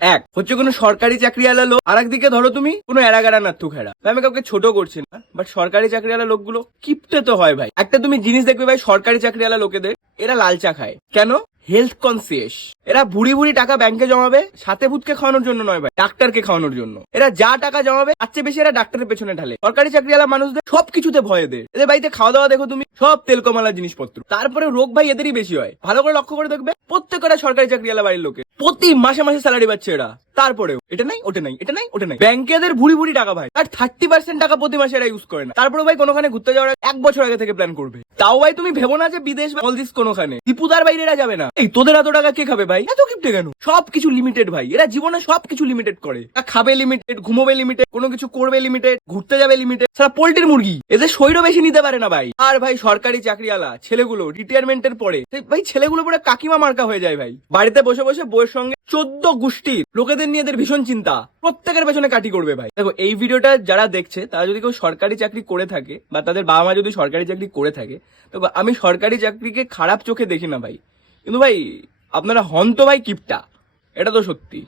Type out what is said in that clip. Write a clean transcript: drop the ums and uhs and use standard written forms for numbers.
এক হচ্ছে কোনো সরকারি চাকরিওয়ালা লোক, আর একদিকে ধরো তুমি কোনো এড়াগাড়া নাত্তু খেড়া। আমি কাউকে ছোট করছি না, বাট সরকারি চাকরিওয়ালা লোকগুলো কিপটে তো হয় ভাই। একটা তুমি জিনিস দেখবে ভাই, সরকারি চাকরিওয়ালা লোকেদের এরা লাল চা খায় কেন? Health conscious. এরা ভুড়ি ভুড়ি টাকা ব্যাংকে জমাবে, সাথে ভূতকে খাওয়ানোর জন্য নয় ভাই, ডাক্তারকে খাওয়ানোর জন্য। এরা যা টাকা জমাবে তার চেয়ে বেশি এরা ডাক্তারের পেছনে ঢালে। সরকারি চাকরিওয়ালা মানুষদের সবকিছুতে ভয় এদের। এদের বাড়িতে খাওয়া দাওয়া দেখো তুমি, সব তেল কমালা জিনিসপত্র। তারপরে রোগ ভাই এদেরই বেশি হয়। ভালো করে লক্ষ্য করে দেখবে, প্রত্যেকটা সরকারি চাকরিওয়ালা বাড়ির লোকে প্রতি মাসে মাসে স্যালারি পাচ্ছে এরা। তারপরেও এটা নাই ওটা নাই, এটা নাই ওটা নাই, ব্যাংকে এদের ভুড়ি ভুড়ি টাকা ভাই। আর 30% টাকা প্রতি মাসে এরা ইউজ করে না। তারপরে ভাই কোনোখানে ঘুরতে যাওয়ার 1 বছর আগে থেকে প্ল্যান করবে। তাও ভাই তুমি ভেবো না যে বিদেশ বা অলদিস কোনোখানে ত্রিপুরার বাইরে এরা যাবে না। এই তোদের এত টাকা কে খাবে ভাই? এত কিপটে কেন? সবকিছু লিমিটেড ভাই, এরা জীবনে সবকিছু লিমিটেড করে। খাবে লিমিটেড, ঘুমোবে লিমিটেড, কোনো কিছু করবে লিমিটেড, ঘুরতে যাবে লিমিটেড। সারা পোল্ট্রির মুরগি, এদের শরীরও বেশি নিতে পারে না ভাই। আর ভাই সরকারি চাকরিওয়ালা ছেলেগুলো রিটায়ারমেন্টের পরে ভাই ছেলেগুলো পরে কাকিমা মার্কা হয়ে যায় ভাই। বাড়িতে বসে বসে বইয়ের সঙ্গে 14 গোষ্ঠীর লোকেদের নিয়ে এদের ভীষণ চিন্তা, প্রত্যেকের পেছনে কাটি করবে ভাই। দেখো এই ভিডিওটা যারা দেখছে তারা যদি কেউ সরকারি চাকরি করে থাকে বা তাদের বাবা মা যদি সরকারি চাকরি করে থাকে, তো আমি সরকারি চাকরিকে খারাপ চোখে দেখি না ভাই, কিন্তু ভাই আপনারা হন তো ভাই কিপটা, এটা তো সত্যি।